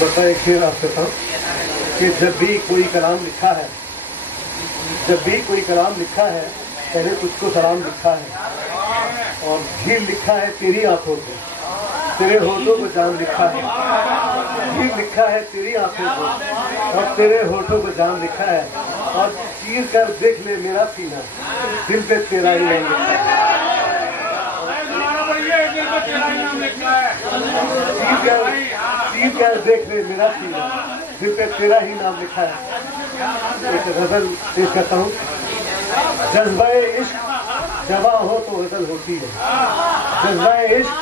बता एक शेर आपसे बताऊं कि जब भी कोई कलाम लिखा है, पहले तुझको सलाम लिखा है और झील लिखा है तेरी आंखों को, तेरे होठों को जाम लिखा है। झील लिखा है तेरी आंखों को और तेरे होठों को जाम लिखा है, और चीर कर देख ले मेरा सीना, दिल पे तेरा ही नाम लिखा है। चीर कर देख ले मेरा सीना, दिल पे तेरा ही नाम लिखा है। एक गजल पेश करता हूँ। जज्बाए इश्क जवा हो तो गजल होती है, जज्बाए इश्क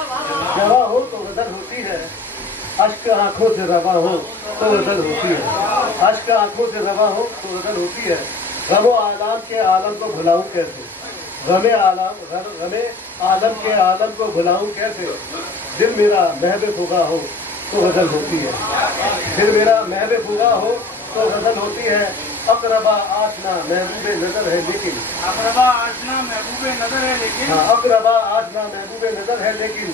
जवा हो तो गजल होती है, अश्क आंखों से रवा हो तो गजल होती है, अश्क आंखों से रवा हो तो गजल होती है। गमो आलम के आलम को भुलाऊं कैसे, गमे आलम के आलम को भुलाऊं कैसे, दिल मेरा महबूब होगा हो तो गजल होती है, दिल मेरा महबूब होगा हो तो गजल होती है। अकरबा आशना महबूबे नजर है लेकिन, अकरबा आशना महबूबे नजर है लेकिन, हाँ अकरबा आशना महबूबे नजर है लेकिन,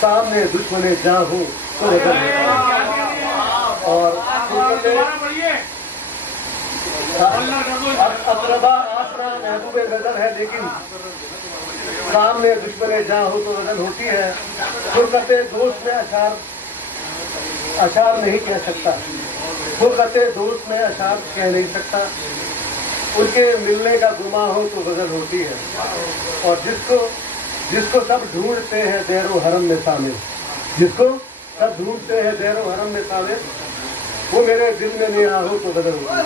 सामने दुश्मने जहाँ हो तो गजल होती है। और अकरबा आशना महबूबे नजर है लेकिन, सामने दुश्मने जहाँ हो तो गजल होती है। फुरकते दोस्त में अशार नहीं कह सकता, फुरकते दोस्त में अशार कह नहीं सकता, उनके मिलने का गुमा हो तो गजल होती है। और जिसको सब ढूंढते हैं दैरो हरम में शामिल, जिसको सब ढूंढते हैं दैरो हरम में शामिल, वो मेरे दिल में नहीं आ हो तो गजल होती है।